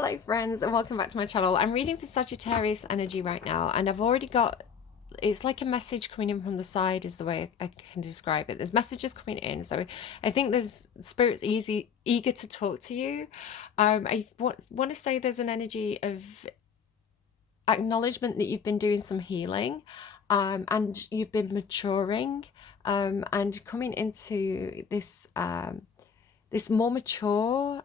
Hello friends and welcome back to my channel. I'm reading for Sagittarius energy right now and I've already got, it's like a message coming in from the side is the way I can describe it. There's messages coming in, so I think there's spirits eager to talk to you. I want to say there's an energy of acknowledgement that you've been doing some healing, and you've been maturing, and coming into this more mature,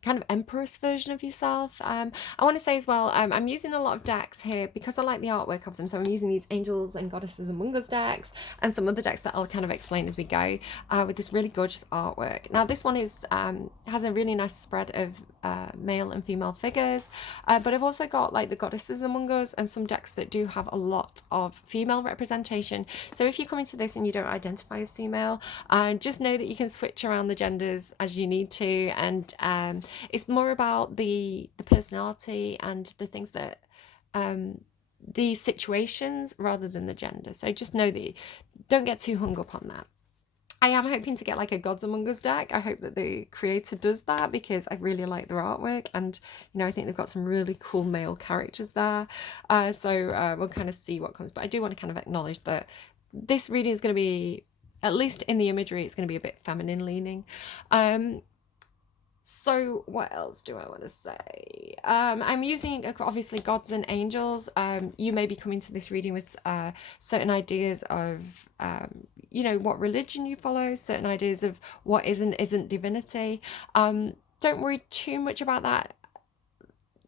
kind of empress version of yourself. I want to say as well, I'm using a lot of decks here because I like the artwork of them. So I'm using these angels and goddesses among us decks and some other decks that I'll kind of explain as we go, with this really gorgeous artwork. Now this one is has a really nice spread of male and female figures, but I've also got like the goddesses among us and some decks that do have a lot of female representation. So if you come into this and you don't identify as female, just know that you can switch around the genders as you need to, and it's more about the personality and the things that the situations rather than the gender. So just know that don't get too hung up on that. I am hoping to get like a Gods Among Us deck. I hope that the creator does that because I really like their artwork, and you know, I think they've got some really cool male characters there. So we'll kind of see what comes. But I do want to kind of acknowledge that this reading is going to be, at least in the imagery, it's going to be a bit feminine leaning. So what else do I want to say? I'm using obviously gods and angels. You may be coming to this reading with certain ideas of you know, what religion you follow, certain ideas of what isn't divinity. Don't worry too much about that.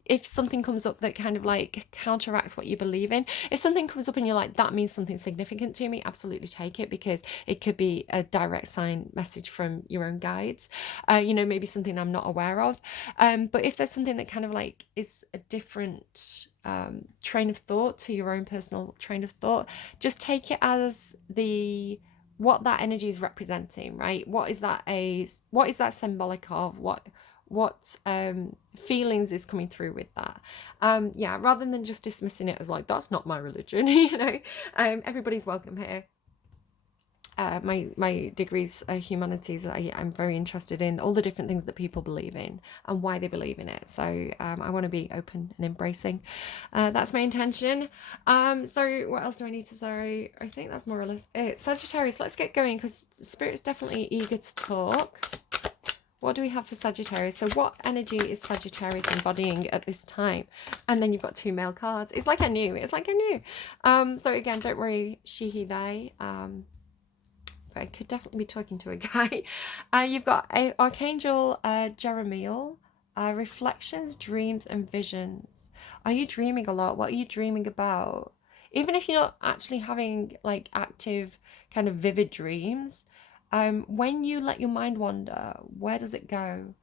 If something comes up that kind of like counteracts what you believe in, if something comes up and you're like, that means something significant to me, absolutely take it, because it could be a direct sign message from your own guides, you know, maybe something I'm not aware of. But if there's something that kind of like is a different train of thought to your own personal train of thought, just take it as what that energy is representing, right? What is that symbolic of? What feelings is coming through with that? Yeah, rather than just dismissing it as like, that's not my religion. You know, everybody's welcome here. My degrees are humanities. I'm very interested in all the different things that people believe in and why they believe in it. So I want to be open and embracing. That's my intention. So what else do I need to say? I think that's more or less it. Sagittarius, let's get going because Spirit's definitely eager to talk. What do we have for Sagittarius? So what energy is Sagittarius embodying at this time? And then you've got two male cards. It's like I knew. So again, don't worry, she, he, they. But I could definitely be talking to a guy. You've got Archangel Jeremiel. Reflections, dreams, and visions. Are you dreaming a lot? What are you dreaming about? Even if you're not actually having like active kind of vivid dreams, when you let your mind wander, where does it go?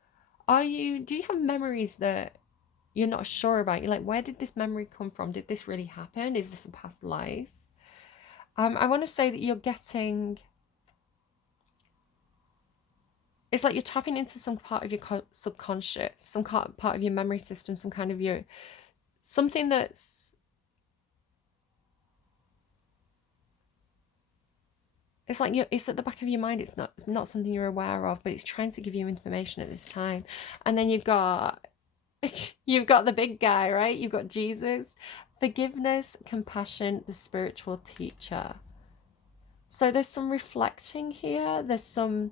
Do you have memories that you're not sure about? You're like, where did this memory come from? Did this really happen? Is this a past life? I want to say that you're getting, it's like you're tapping into some part of your subconscious, some part of your memory system, some kind of something that's, it's like it's at the back of your mind. It's not something you're aware of, but it's trying to give you information at this time. And then you've got the big guy, right? You've got Jesus, forgiveness, compassion, the spiritual teacher. So there's some reflecting here. There's some,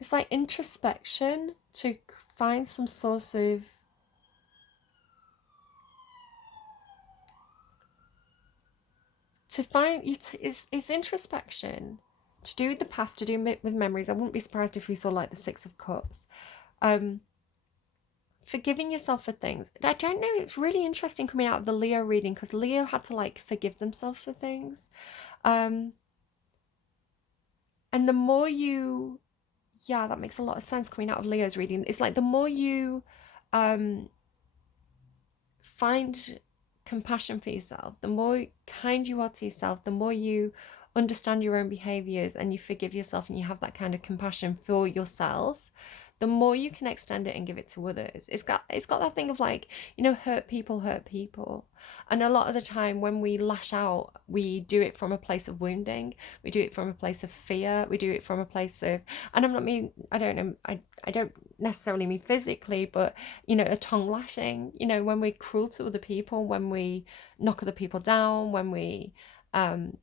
it's like introspection to find some source of, it's introspection to do with the past, to do with memories. I wouldn't be surprised if we saw like the Six of Cups. Forgiving yourself for things. I don't know, it's really interesting coming out of the Leo reading because Leo had to like forgive themselves for things. And the more you, yeah, that makes a lot of sense coming out of Leo's reading. It's like the more you find compassion for yourself, the more kind you are to yourself, the more you understand your own behaviors and you forgive yourself and you have that kind of compassion for yourself, the more you can extend it and give it to others. It's got that thing of like, hurt people hurt people. And a lot of the time when we lash out, we do it from a place of wounding. We do it from a place of fear. We do it from a place of, and I don't know, I don't necessarily mean physically, but, a tongue lashing, when we're cruel to other people, when we knock other people down, when we, when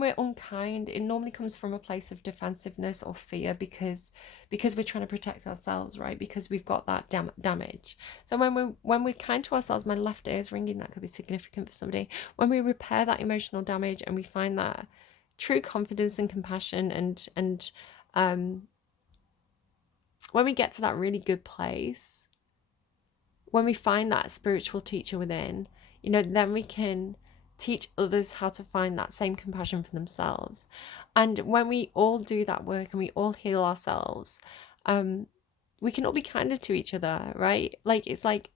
we're unkind, it normally comes from a place of defensiveness or fear, because we're trying to protect ourselves, right? Because we've got that damage. So when we're kind to ourselves, my left ear is ringing, that could be significant for somebody. When we repair that emotional damage and we find that true confidence and compassion, and when we get to that really good place, when we find that spiritual teacher within, then we can teach others how to find that same compassion for themselves. And when we all do that work and we all heal ourselves, we can all be kinder to each other, right? Like, it's like,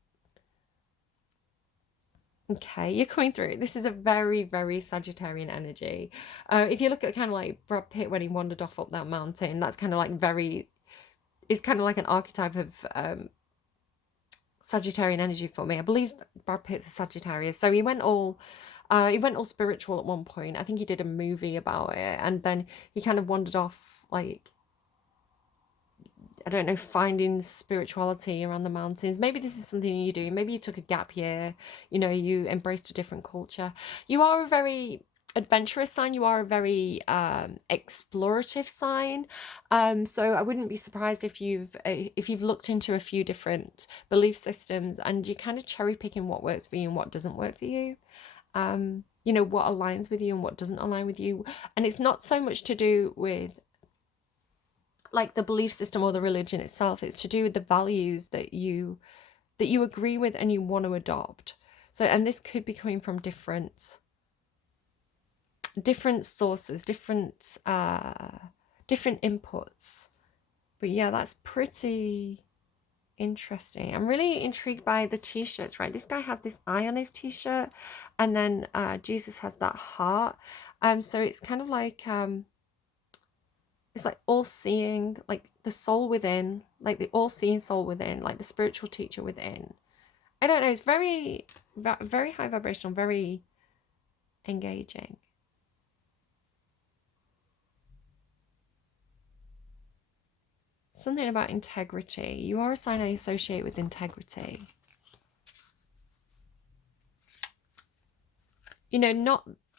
okay, you're coming through. This is a very, very Sagittarian energy. If you look at kind of like Brad Pitt when he wandered off up that mountain, that's kind of like it's kind of like an archetype of Sagittarian energy for me. I believe Brad Pitt's a Sagittarius, so he went all spiritual at one point. I think he did a movie about it, and then he kind of wandered off, like, I don't know, finding spirituality around the mountains. Maybe this is something you do. Maybe you took a gap year, you embraced a different culture. You are a very adventurous sign. You are a very explorative sign. So I wouldn't be surprised if you've looked into a few different belief systems and you're kind of cherry picking what works for you and what doesn't work for you. What aligns with you and what doesn't align with you. And it's not so much to do with like the belief system or the religion itself. It's to do with the values that you agree with and you want to adopt. So, and this could be coming from different sources, different inputs. But yeah, that's pretty interesting. I'm really intrigued by the t-shirts, right? This guy has this eye on his t-shirt, and then Jesus has that heart. So it's kind of like it's like all-seeing, like the soul within, like the all-seeing soul within, like the spiritual teacher within. I don't know, it's very, very high vibrational, very engaging. Something about integrity. You are a sign I associate with integrity.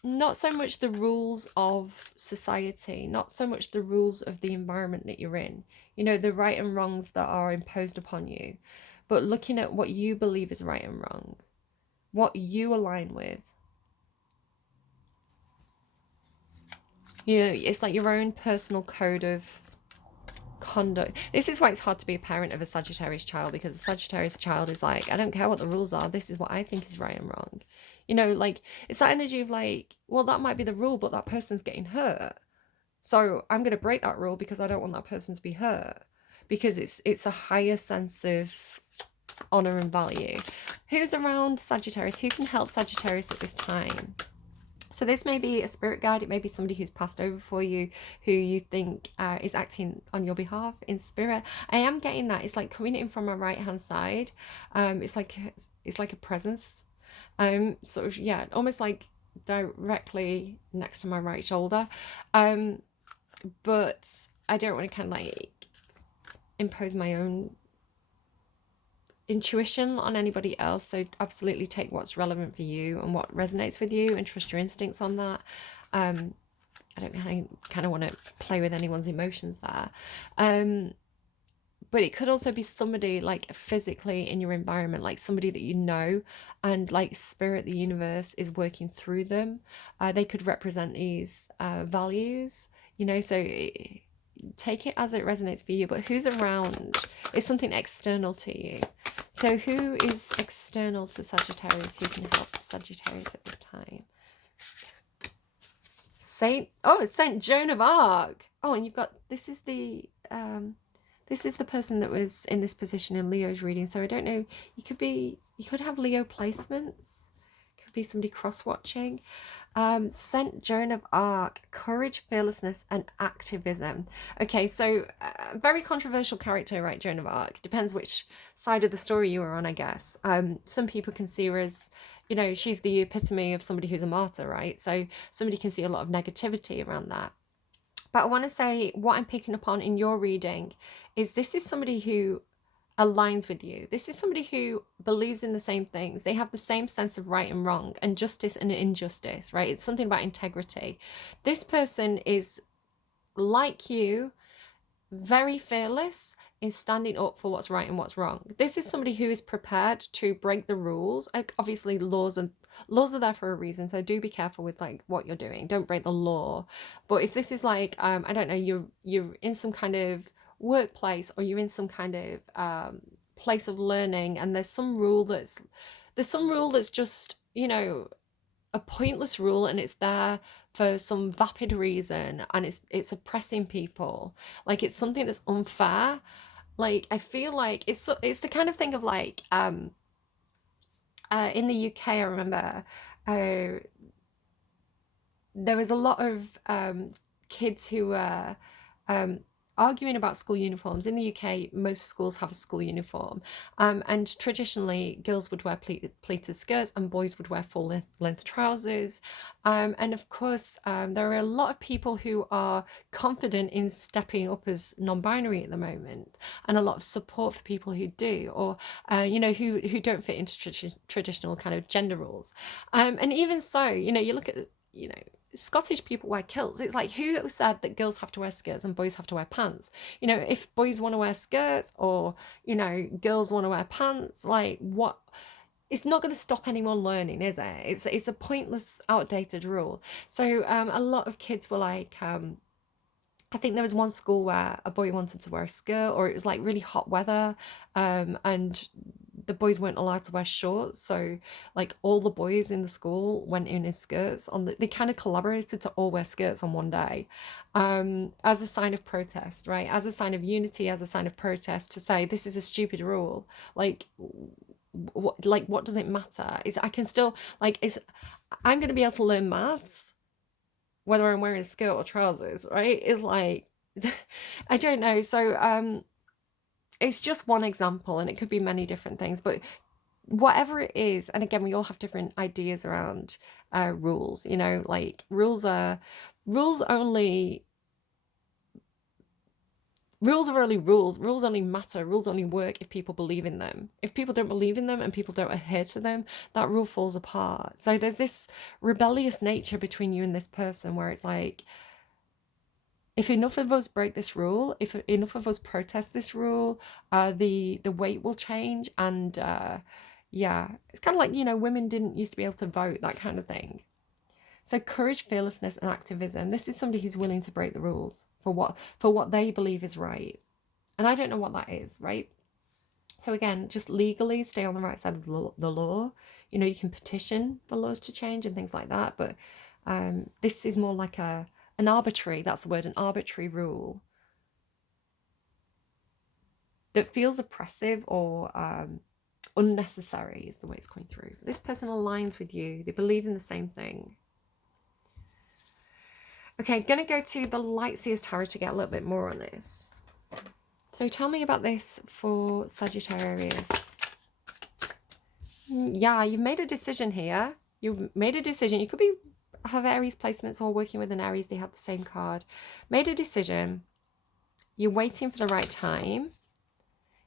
Not so much the rules of society, not so much the rules of the environment that you're in, the right and wrongs that are imposed upon you, but looking at what you believe is right and wrong, what you align with. It's like your own personal code of conduct. This is why it's hard to be a parent of a Sagittarius child, because a Sagittarius child is like, I don't care what the rules are, this is what I think is right and wrong. Like, it's that energy of like, well, that might be the rule, but that person's getting hurt, so I'm going to break that rule because I don't want that person to be hurt, because it's a higher sense of honor and value. Who's around Sagittarius? Who can help Sagittarius at this time? So this may be a spirit guide. It may be somebody who's passed over for you, who you think is acting on your behalf in spirit. I am getting that. It's like coming in from my right hand side. It's like a presence. Sort of, yeah, almost like directly next to my right shoulder. But I don't want to kind of like impose my own intuition on anybody else, so absolutely take what's relevant for you and what resonates with you and trust your instincts on that. I kind of want to play with anyone's emotions there, but it could also be somebody like physically in your environment, like somebody that and like spirit, the universe is working through them. They could represent these values, so take it as it resonates for you. But who's around is something external to you. So who is external to Sagittarius? Who can help Sagittarius at this time? It's Saint Joan of Arc. Oh, and you've got, this is the person that was in this position in Leo's reading. So I don't know, you could have Leo placements. Could be somebody cross-watching. Scent, Joan of Arc, courage, fearlessness, and activism. Okay, so very controversial character, right? Joan of Arc. Depends which side of the story you were on, I guess. Some people can see her as, you know, she's the epitome of somebody who's a martyr, right? So somebody can see a lot of negativity around that. But I want to say what I'm picking up on in your reading is this is somebody who aligns with you. This is somebody who believes in the same things. They have the same sense of right and wrong and justice and injustice, right? It's something about integrity. This person is like you, very fearless in standing up for what's right and what's wrong. This is somebody who is prepared to break the rules. Like, obviously laws are there for a reason, so do be careful with like what you're doing. Don't break the law. But if this is like I don't know, you're in some kind of workplace, or you're in some kind of place of learning, and there's some rule that's just, you know, a pointless rule, and it's there for some vapid reason, and it's oppressing people. Like, it's something that's unfair. Like, I feel like it's the kind of thing of like in the UK, I remember there was a lot of kids who were um, arguing about school uniforms. In the UK, most schools have a school uniform, and traditionally girls would wear pleated skirts and boys would wear full length trousers. And of course, there are a lot of people who are confident in stepping up as non-binary at the moment, and a lot of support for people who do, or you know, who don't fit into traditional kind of gender roles. And even so, you know, you look at, you know, Scottish people wear kilts. It's like, who said that girls have to wear skirts and boys have to wear pants? You know, if boys want to wear skirts, or, you know, girls want to wear pants, like, what? It's not going to stop anyone learning, is it? It's a pointless, outdated rule. So a lot of kids were like, I think there was one school where a boy wanted to wear a skirt, or it was like really hot weather, and the boys weren't allowed to wear shorts, so like all the boys in the school went in skirts. They kind of collaborated to all wear skirts on one day, as a sign of protest, right? As a sign of unity, as a sign of protest, to say this is a stupid rule. Like, what does it matter? I can still, like, I'm going to be able to learn maths whether I'm wearing a skirt or trousers, right? It's like, I don't know. So it's just one example, and it could be many different things, but whatever it is, and again, we all have different ideas around rules, you know, like rules are only rules. Rules only matter. Rules only work if people believe in them. If people don't believe in them and people don't adhere to them, that rule falls apart. So there's this rebellious nature between you and this person, where it's like, if enough of us break this rule, if enough of us protest this rule, the weight will change. And yeah, it's kind of like, you know, women didn't used to be able to vote, that kind of thing. So courage, fearlessness, and activism. This is somebody who's willing to break the rules for what they believe is right. And I don't know what that is, right? So again, just legally stay on the right side of the law. You know, you can petition for laws to change and things like that. But this is more like an arbitrary, that's the word, an arbitrary rule that feels oppressive or unnecessary is the way it's coming through. This person aligns with you. They believe in the same thing. Okay, gonna go to the Light Seers Tarot to get a little bit more on this. So tell me about this for Sagittarius. Yeah, you've made a decision here. You've made a decision. You could have Aries placements, or working with an Aries, they have the same card. Made a decision. You're waiting for the right time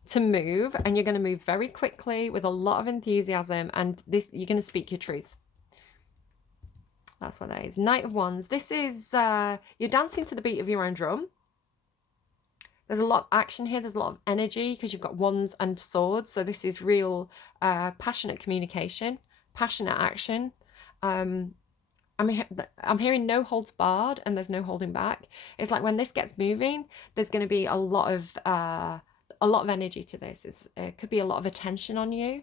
to move, and you're going to move very quickly with a lot of enthusiasm, and you're going to speak your truth. That's what that is. Knight of Wands. This is, you're dancing to the beat of your own drum. There's a lot of action here. There's a lot of energy because you've got wands and swords. So this is real passionate communication, passionate action. I'm hearing no holds barred, and there's no holding back. It's like when this gets moving, there's going to be a lot of energy to this. It could be a lot of attention on you.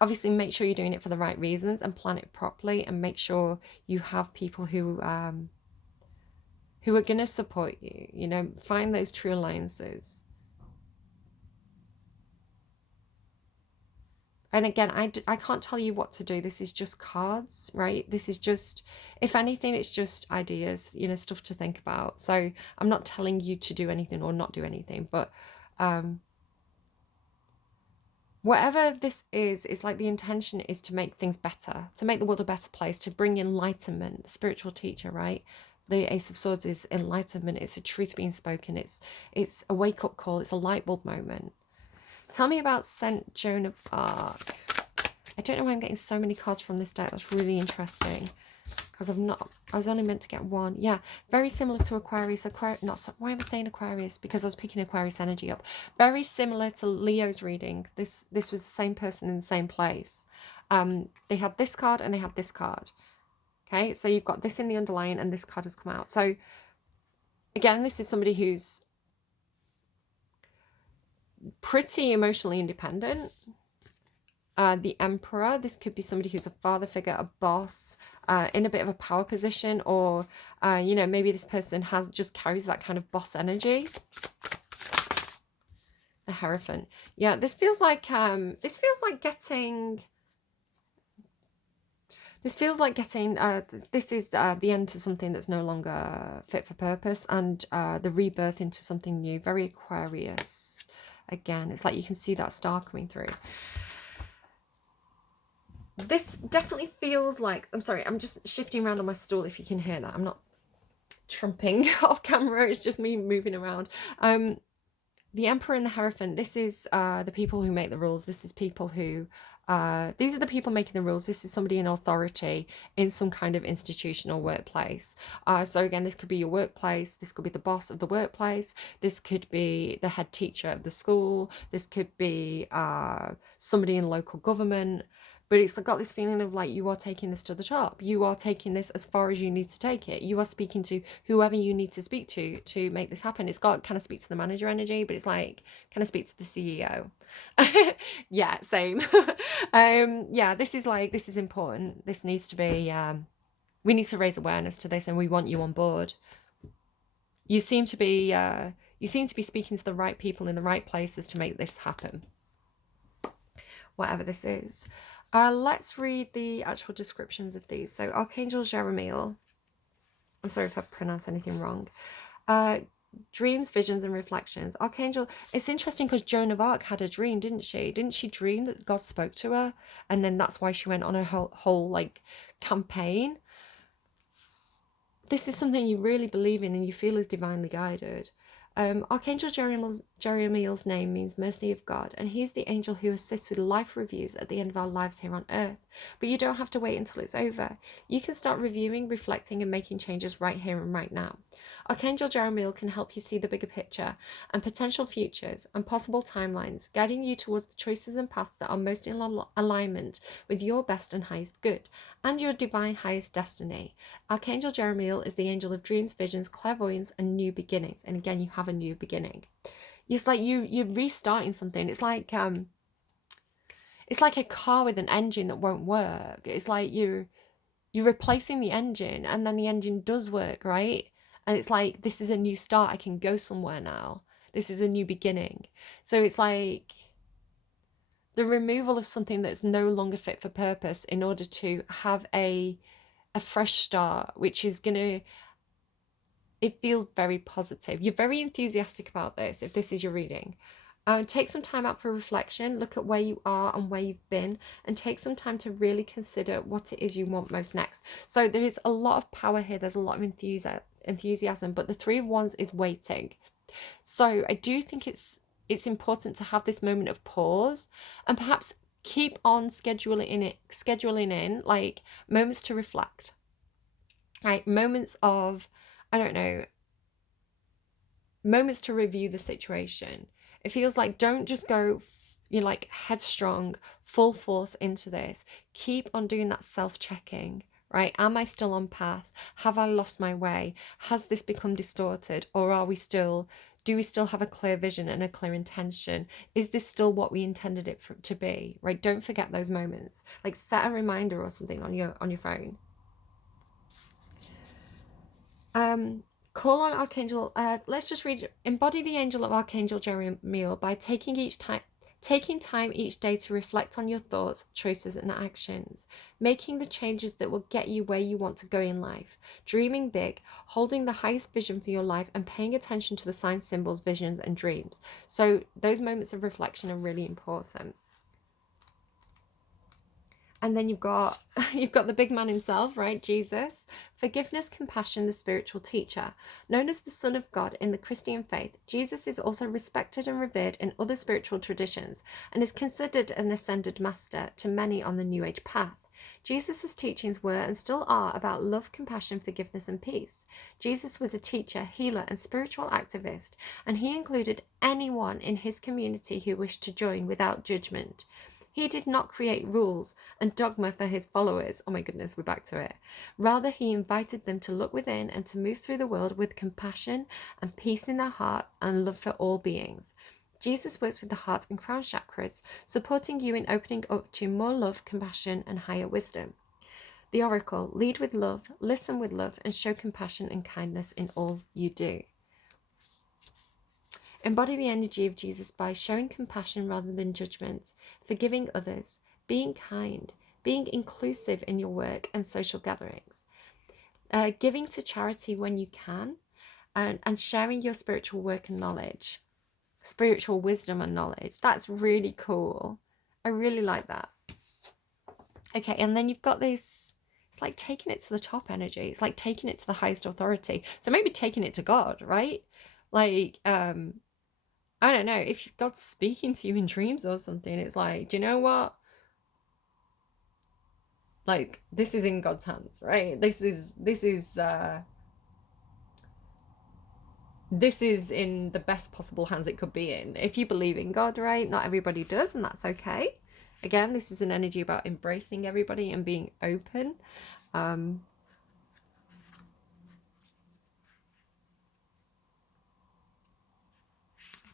Obviously, make sure you're doing it for the right reasons and plan it properly, and make sure you have people who are going to support you. You know, find those true alliances. And again, I can't tell you what to do. This is just cards, right? This is just, if anything, it's just ideas, you know, stuff to think about. So I'm not telling you to do anything or not do anything, but whatever this is like the intention is to make things better, to make the world a better place, to bring enlightenment. The spiritual teacher, right? The Ace of Swords is enlightenment. It's a truth being spoken. It's a wake-up call. It's a light bulb moment. Tell me about Saint Joan of Arc. I don't know why I'm getting so many cards from this deck. That's really interesting. Because I was only meant to get one. Yeah, very similar to Aquarius. Why am I saying Aquarius? Because I was picking Aquarius energy up. Very similar to Leo's reading. This was the same person in the same place. They had this card and they had this card. Okay, so you've got this in the underlying and this card has come out. So again, this is somebody who's pretty emotionally independent. The Emperor, this could be somebody who's a father figure, a boss, in a bit of a power position, or you know, maybe this person just carries that kind of boss energy. The Hierophant. Yeah, this feels like getting this is the end to something that's no longer fit for purpose, and the rebirth into something new. Very Aquarius. Again, it's like you can see that star coming through. This definitely feels like, I'm sorry, I'm just shifting around on my stool if you can hear that. I'm not trumping off camera, it's just me moving around. The Emperor and the Hierophant, this is the people who make the rules. This is people who, these are the people making the rules. This is somebody in authority in some kind of institutional workplace. So again, this could be your workplace. This could be the boss of the workplace. This could be the head teacher of the school. This could be somebody in local government. But it's got this feeling of like, you are taking this to the top. You are taking this as far as you need to take it. You are speaking to whoever you need to speak to make this happen. It's got kind of speak to the manager energy, but it's like kind of speak to the CEO. Yeah, same. Yeah, this is important. This needs to be, we need to raise awareness to this, and we want you on board. You seem to be speaking to the right people in the right places to make this happen. Whatever this is. Let's read the actual descriptions of these. So Archangel Jeremiel, I'm sorry if I pronounced anything wrong. Dreams, visions, and reflections. Archangel, it's interesting because Joan of Arc had a dream, didn't she? Didn't she dream that God spoke to her? And then that's why she went on a whole like campaign. This is something you really believe in and you feel is divinely guided. Archangel Jeremiel's name means mercy of God, and he's the angel who assists with life reviews at the end of our lives here on earth. But you don't have to wait until it's over. You can start reviewing, reflecting, and making changes right here and right now. Archangel Jeremiel can help you see the bigger picture and potential futures and possible timelines, guiding you towards the choices and paths that are most in alignment with your best and highest good and your divine highest destiny. Archangel Jeremiel is the angel of dreams, visions, clairvoyance, and new beginnings. And again, you have a new beginning. It's like you're restarting something. It's like a car with an engine that won't work. It's like you're replacing the engine, and then the engine does work, right? And it's like, this is a new start. I can go somewhere now. This is a new beginning. So it's like the removal of something that's no longer fit for purpose in order to have a fresh start, which is gonna, it feels very positive. You're very enthusiastic about this if this is your reading. Take some time out for reflection. Look at where you are and where you've been, and take some time to really consider what it is you want most next. So there is a lot of power here. There's a lot of enthusiasm, but the Three of Wands is waiting. So I do think it's important to have this moment of pause and perhaps keep on scheduling in like moments to reflect, right? Moments of, I don't know, moments to review the situation. It feels like, don't just go, like headstrong, full force into this. Keep on doing that self-checking, right? Am I still on path? Have I lost my way? Has this become distorted? Or do we still have a clear vision and a clear intention? Is this still what we intended it to be, right? Don't forget those moments. Like set a reminder or something on your phone. Call on Archangel, let's just read, embody the angel of Archangel Jeremiel by taking each Taking time each day to reflect on your thoughts, choices, and actions. Making the changes that will get you where you want to go in life. Dreaming big, holding the highest vision for your life, and paying attention to the signs, symbols, visions, and dreams. So those moments of reflection are really important. And then you've got the big man himself, right? Jesus. Forgiveness, compassion, the spiritual teacher. Known as the Son of God in the Christian faith, Jesus is also respected and revered in other spiritual traditions and is considered an ascended master to many on the New Age path. Jesus' teachings were and still are about love, compassion, forgiveness, and peace. Jesus was a teacher, healer, and spiritual activist, and he included anyone in his community who wished to join without judgment. He did not create rules and dogma for his followers. Oh my goodness, we're back to it. Rather, he invited them to look within and to move through the world with compassion and peace in their hearts and love for all beings. Jesus works with the heart and crown chakras, supporting you in opening up to more love, compassion, and higher wisdom. The Oracle, lead with love, listen with love, and show compassion and kindness in all you do. Embody the energy of Jesus by showing compassion rather than judgment, forgiving others, being kind, being inclusive in your work and social gatherings, giving to charity when you can, and sharing your spiritual work and knowledge, spiritual wisdom and knowledge. That's really cool. I really like that. Okay, and then you've got this, it's like taking it to the top energy. It's like taking it to the highest authority. So maybe taking it to God, right? Like, I don't know, if God's speaking to you in dreams or something, it's like, do you know what? Like, this is in God's hands, right? This is in the best possible hands it could be in. If you believe in God, right? Not everybody does, and that's okay. Again, this is an energy about embracing everybody and being open.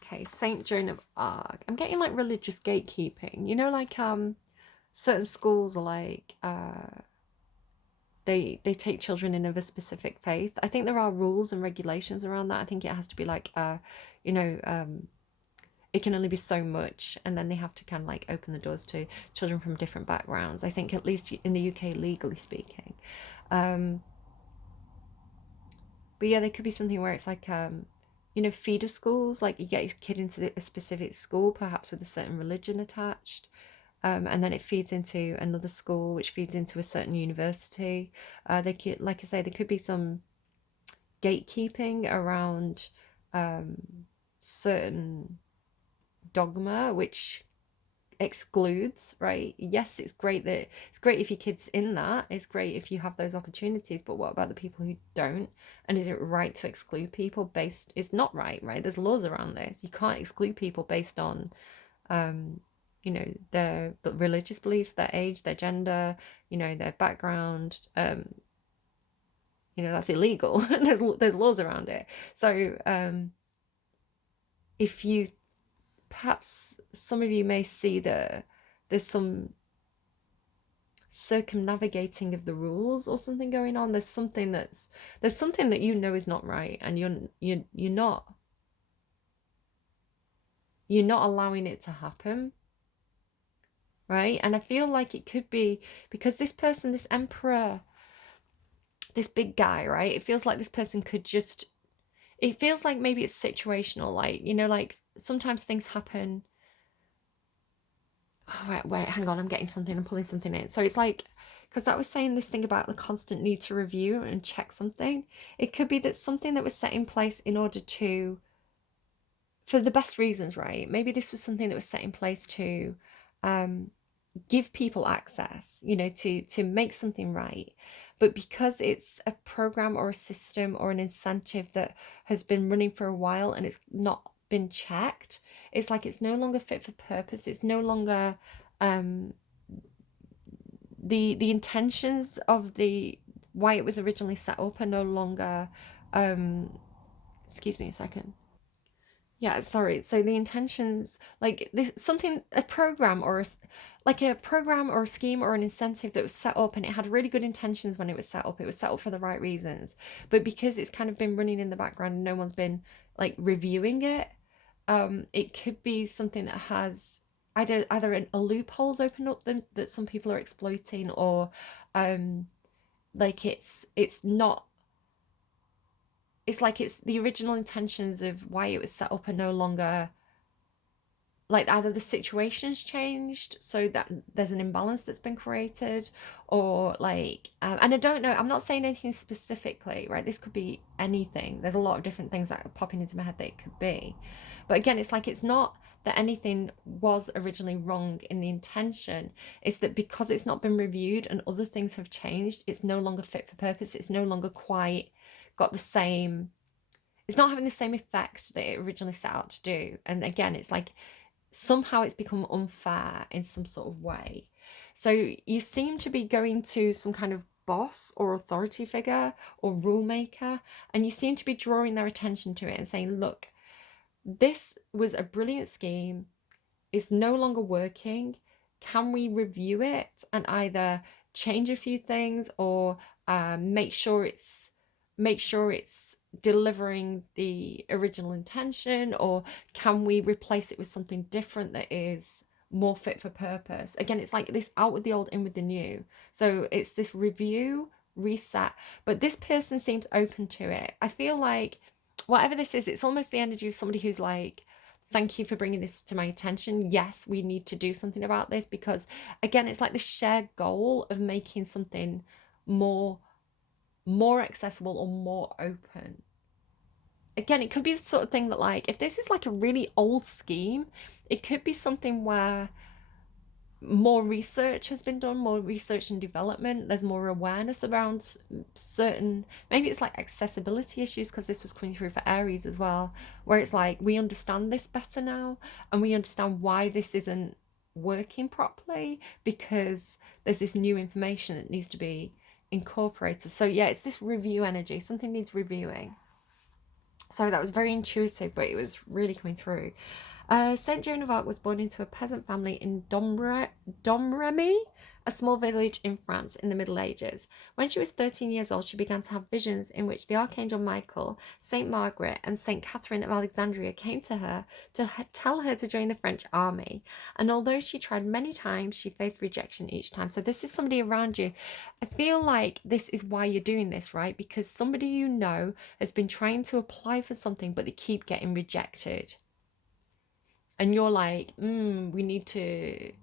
Okay, Saint Joan of Arc. I'm getting like religious gatekeeping. You know, like certain schools are like they take children in of a specific faith. I think there are rules and regulations around that. I think it has to be like you know, it can only be so much, and then they have to kind of like open the doors to children from different backgrounds. I think, at least in the UK, legally speaking. But yeah, there could be something where it's like you know, feeder schools, like you get your kid into a specific school, perhaps with a certain religion attached, and then it feeds into another school, which feeds into a certain university. They could, like I say, there could be some gatekeeping around certain dogma, which excludes, right? Yes, it's great if your kid's in that, it's great if you have those opportunities, but what about the people who don't? And is it right to exclude people based? It's not right? There's laws around this. You can't exclude people based on you know, their religious beliefs, their age, their gender, you know, their background. You know, that's illegal. There's laws around it. So if you, perhaps some of you may see that there's some circumnavigating of the rules or something going on. There's something that you know is not right, and you're not allowing it to happen, right? And I feel like it could be because this person, this emperor, this big guy, right? It feels like this person could just, it feels like maybe it's situational, like, you know, like sometimes things happen. Oh, wait, hang on, I'm getting something, I'm pulling something in. So it's like, because I was saying this thing about the constant need to review and check something. It could be that something that was set in place in order to, for the best reasons, right? Maybe this was something that was set in place to give people access, you know, to make something right. But because it's a program or a system or an incentive that has been running for a while and it's not been checked, it's like it's no longer fit for purpose. It's no longer the intentions of the why it was originally set up are no longer excuse me a second. Yeah, sorry. So the intentions, like this, something, a program or a program or a scheme or an incentive that was set up, and it had really good intentions when it was set up. It was set up for the right reasons, but because it's kind of been running in the background and no one's been like reviewing it, it could be something that has either a loophole's open up them that some people are exploiting, or like it's not, it's like it's the original intentions of why it was set up are no longer, like either the situation's changed so that there's an imbalance that's been created, or like and I don't know, I'm not saying anything specifically, right? This could be anything. There's a lot of different things that are popping into my head that it could be, but again, it's like it's not that anything was originally wrong in the intention. It's that because it's not been reviewed and other things have changed, it's no longer fit for purpose. It's no longer quite got the same, it's not having the same effect that it originally set out to do. And again, it's like somehow it's become unfair in some sort of way. So you seem to be going to some kind of boss or authority figure or rule maker, and you seem to be drawing their attention to it and saying, look, this was a brilliant scheme, it's no longer working, can we review it and either change a few things, or make sure it's delivering the original intention, or can we replace it with something different that is more fit for purpose? Again, it's like this out with the old, in with the new. So it's this review, reset, but this person seems open to it. I feel like whatever this is, it's almost the energy of somebody who's like, thank you for bringing this to my attention. Yes, we need to do something about this, because again, it's like the shared goal of making something more accessible or more open. Again, it could be the sort of thing that, like, if this is like a really old scheme, it could be something where more research has been done, more research and development, there's more awareness around certain, maybe it's like accessibility issues, because this was coming through for Aries as well, where it's like we understand this better now, and we understand why this isn't working properly, because there's this new information that needs to be incorporated. So yeah, it's this review energy, something needs reviewing. So that was very intuitive, but it was really coming through. Saint Joan of Arc was born into a peasant family in Domremy, a small village in France in the Middle Ages. When she was 13 years old, she began to have visions in which the Archangel Michael, Saint Margaret, and Saint Catherine of Alexandria came to her to tell her to join the French army. And although she tried many times, she faced rejection each time. So this is somebody around you. I feel like this is why you're doing this, right? Because somebody you know has been trying to apply for something, but they keep getting rejected. And you're like, we need to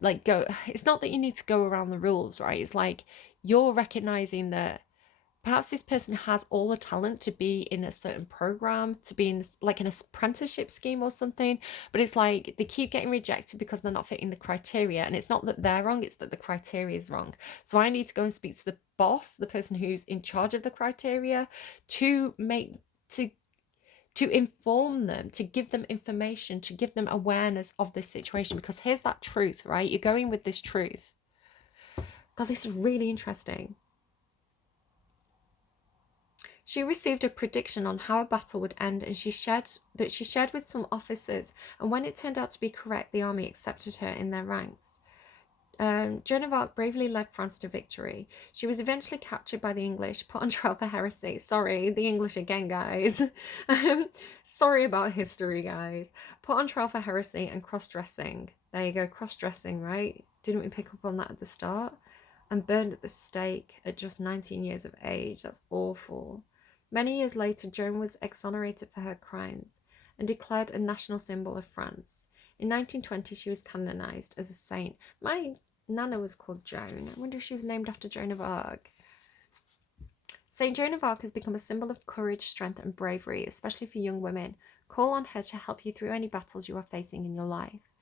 like go. It's not that you need to go around the rules, right? It's like you're recognizing that perhaps this person has all the talent to be in a certain program, to be in like an apprenticeship scheme or something, but it's like they keep getting rejected because they're not fitting the criteria. And it's not that they're wrong, it's that the criteria is wrong. So I need to go and speak to the boss, the person who's in charge of the criteria, to inform them, to give them information, to give them awareness of this situation. Because here's that truth, right? You're going with this truth. God, this is really interesting. She received a prediction on how a battle would end, and she shared with some officers, and when it turned out to be correct, the army accepted her in their ranks. Joan of Arc bravely led France to victory. She was eventually captured by the English, put on trial for heresy. Sorry, the English again, guys. Sorry about history, guys. Put on trial for heresy and cross-dressing. There you go, cross-dressing, right? Didn't we pick up on that at the start? And burned at the stake at just 19 years of age. That's awful. Many years later, Joan was exonerated for her crimes and declared a national symbol of France. In 1920, she was canonized as a saint. My Nana was called Joan. I wonder if she was named after Joan of Arc. Saint Joan of Arc has become a symbol of courage, strength, and bravery, especially for young women. Call on her to help you through any battles you are facing in your life.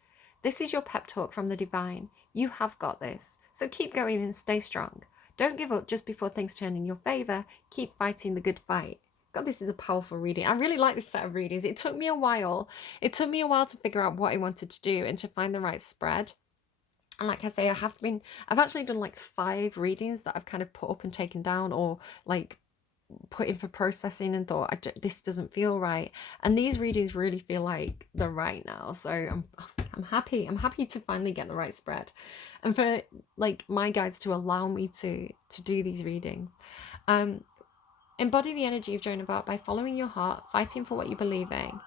This is your pep talk from the divine. You have got this. So keep going and stay strong. Don't give up just before things turn in your favor. Keep fighting the good fight. God, this is a powerful reading. I really like this set of readings. It took me a while. It took me a while to figure out what I wanted to do and to find the right spread. And like I say, I've actually done like 5 readings that I've kind of put up and taken down, or like put in for processing and thought, this doesn't feel right. And these readings really feel like they're right now. So I'm happy. I'm happy to finally get the right spread, and for like my guides to allow me to do these readings. Embody the energy of Joan of Arc by following your heart, fighting for what you believe in.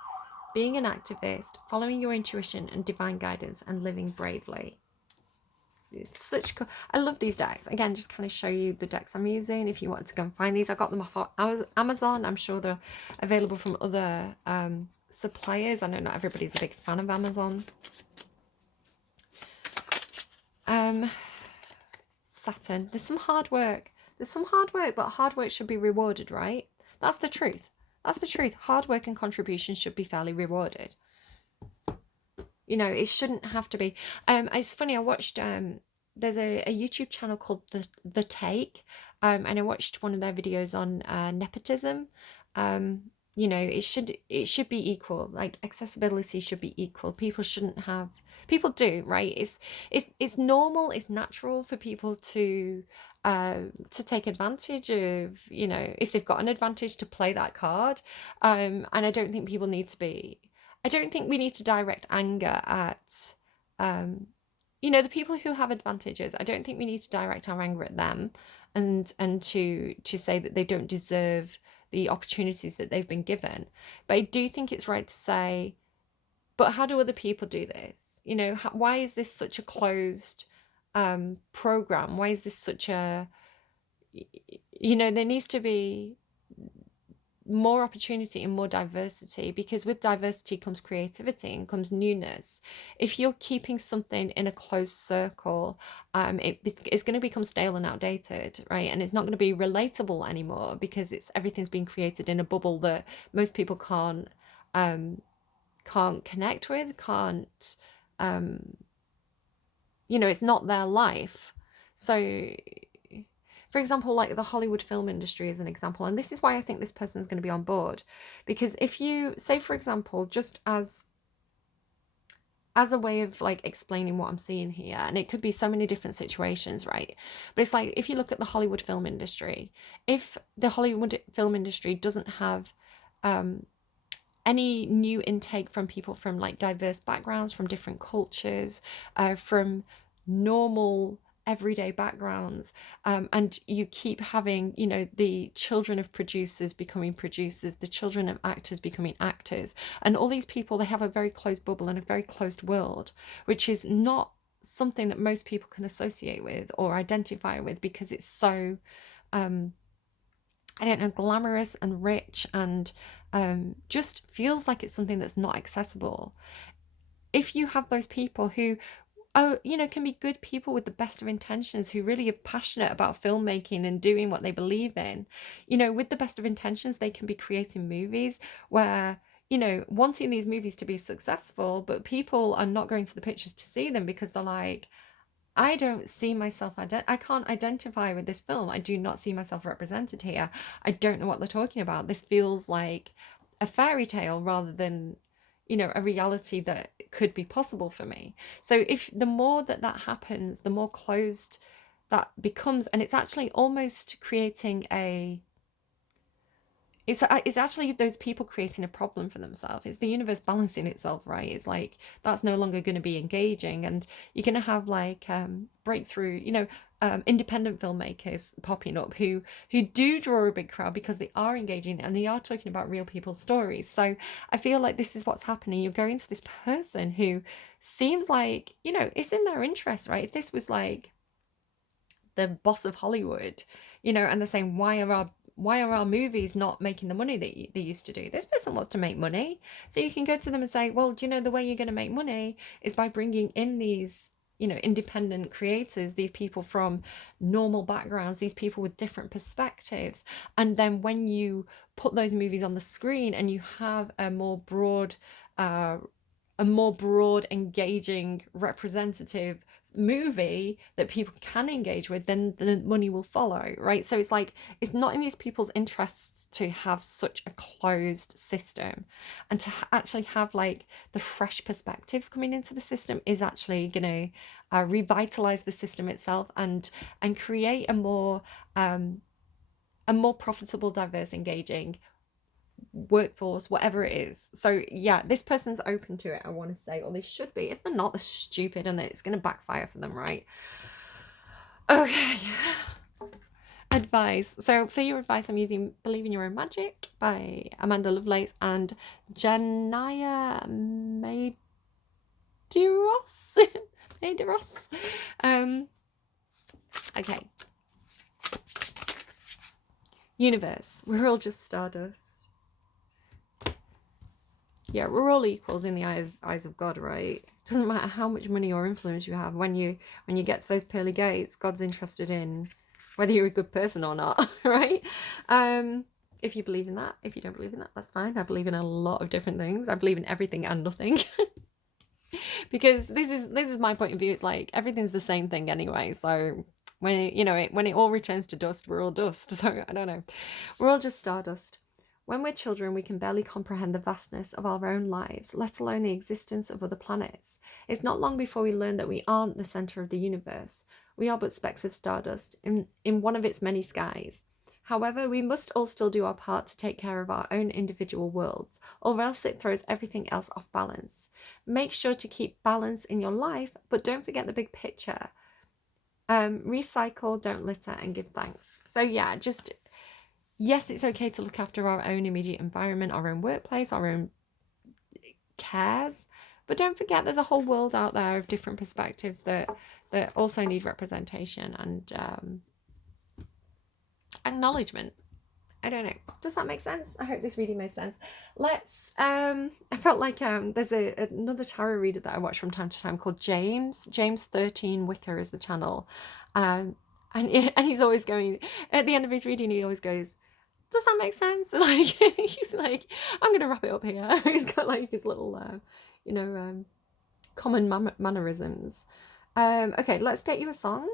being an activist, following your intuition and divine guidance, and living bravely. It's such cool. I love these decks. Again, just kind of show you the decks I'm using if you wanted to go and find these. I got them off Amazon. I'm sure they're available from other suppliers. I know not everybody's a big fan of Amazon. Saturn. There's some hard work. There's some hard work, but hard work should be rewarded, right? That's the truth. That's the truth. Hard work and contribution should be fairly rewarded. You know, it shouldn't have to be. It's funny, I watched there's a YouTube channel called The Take, and I watched one of their videos on nepotism. You know, it should be equal. Like, accessibility should be equal. People shouldn't have, people do, right? It's normal, it's natural for people to take advantage of, you know, if they've got an advantage, to play that card. And I don't think people need to be, I don't think we need to direct anger at, you know, the people who have advantages. I don't think we need to direct our anger at them, and to say that they don't deserve the opportunities that they've been given. But I do think it's right to say, but how do other people do this? You know, why is this such a closed program? Why is this such a, you know, there needs to be more opportunity and more diversity, because with diversity comes creativity and comes newness. If you're keeping something in a closed circle, it's going to become stale and outdated, right? And it's not going to be relatable anymore, because everything's being created in a bubble that most people can't connect with, can't, you know, it's not their life. So, for example, like the Hollywood film industry is an example, and this is why I think this person is going to be on board. Because if you say, for example, just as a way of like explaining what I'm seeing here, and it could be so many different situations, right? But it's like, if you look at the Hollywood film industry, if the Hollywood film industry doesn't have any new intake from people from like diverse backgrounds, from different cultures, from normal everyday backgrounds, and you keep having, you know, the children of producers becoming producers, the children of actors becoming actors, and all these people, they have a very closed bubble and a very closed world, which is not something that most people can associate with or identify with, because it's so I don't know, glamorous and rich, and just feels like it's something that's not accessible. If you have those people who, you know, can be good people with the best of intentions, who really are passionate about filmmaking and doing what they believe in, you know, with the best of intentions, they can be creating movies where, you know, wanting these movies to be successful, but people are not going to the pictures to see them because they're like, I don't see myself, I can't identify with this film. I do not see myself represented here. I don't know what they're talking about. This feels like a fairy tale rather than, you know, a reality that could be possible for me. So if the more that happens, the more closed that becomes, and it's actually almost creating a, it's actually those people creating a problem for themselves. It's the universe balancing itself, right? It's like, that's no longer going to be engaging, and you're going to have like breakthrough, you know, independent filmmakers popping up who do draw a big crowd because they are engaging and they are talking about real people's stories. So I feel like this is what's happening. You're going to this person who seems like, you know, it's in their interest, right? If this was like the boss of Hollywood, you know, and they're saying, why are our movies not making the money that they used to do? This person wants to make money. So you can go to them and say, well, do you know the way you're going to make money is by bringing in these, you know, independent creators, these people from normal backgrounds, these people with different perspectives. And then when you put those movies on the screen and you have a more broad, engaging, representative movie that people can engage with, then the money will follow, right? So it's like, it's not in these people's interests to have such a closed system, and to actually have like the fresh perspectives coming into the system is actually going to revitalize the system itself, and create a more profitable, diverse, engaging workforce, whatever it is. So yeah, this person's open to it, I want to say, or they should be. If they're not, they're stupid and it's going to backfire for them, right? Okay. advice. So for your advice, I'm using Believe in Your Own Magic by Amanda Lovelace and Janaya Medeiros. Medeiros. Okay. Universe, we're all just stardust. Yeah, we're all equals in the eyes of God, right? Doesn't matter how much money or influence you have. When you get to those pearly gates, God's interested in whether you're a good person or not, right? If you believe in that. If you don't believe in that, that's fine. I believe in a lot of different things. I believe in everything and nothing. Because this is my point of view. It's like everything's the same thing anyway. So when it all returns to dust, we're all dust. So I don't know. We're all just stardust. When we're children, we can barely comprehend the vastness of our own lives, let alone the existence of other planets. It's not long before we learn that we aren't the centre of the universe. We are but specks of stardust in one of its many skies. However, we must all still do our part to take care of our own individual worlds, or else it throws everything else off balance. Make sure to keep balance in your life, but don't forget the big picture. Recycle, don't litter, and give thanks. So yeah, just, yes, it's okay to look after our own immediate environment, our own workplace, our own cares, but don't forget there's a whole world out there of different perspectives that also need representation and acknowledgement. I don't know. Does that make sense? I hope this reading made sense. Let's I felt like there's another tarot reader that I watch from time to time called James 13 Wicker is the channel, and he's always going, at the end of his reading he always goes, does that make sense? Like he's like, I'm gonna wrap it up here. He's got like his little common mannerisms. Okay, let's get you a song.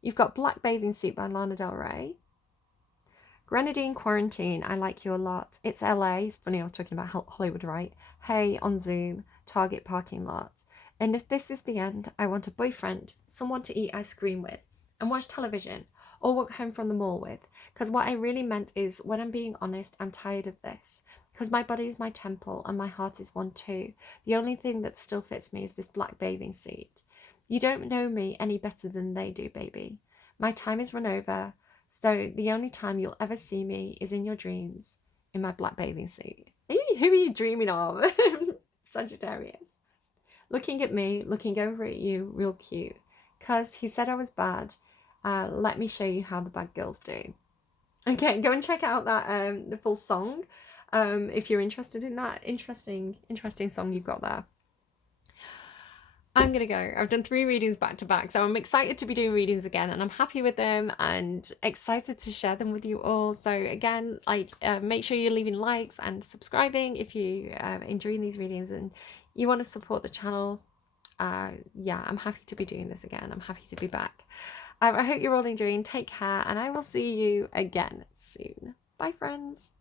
You've got Black Bathing Suit by Lana Del Rey. Grenadine Quarantine, I Like You a Lot. It's LA. It's funny, I was talking about Hollywood, right? Hey, on Zoom, Target parking lot. And if this is the end, I want a boyfriend, someone to eat ice cream with, and watch television, or walk home from the mall with. Because what I really meant is, when I'm being honest, I'm tired of this. Because my body is my temple, and my heart is one too. The only thing that still fits me is this black bathing suit. You don't know me any better than they do, baby. My time is run over. So the only time you'll ever see me is in your dreams, in my black bathing suit. Who are you dreaming of? Sagittarius. Looking at me, looking over at you, real cute. 'Cause he said I was bad. Let me show you how the bad girls do. Okay, go and check out that the full song. If you're interested in that interesting song you've got there. I'm going to go. I've done 3 readings back to back, so I'm excited to be doing readings again, and I'm happy with them and excited to share them with you all. So again, make sure you're leaving likes and subscribing if you enjoying these readings and you want to support the channel. Yeah, I'm happy to be doing this again. I'm happy to be back. I hope you're all enjoying. Take care, and I will see you again soon. Bye, friends.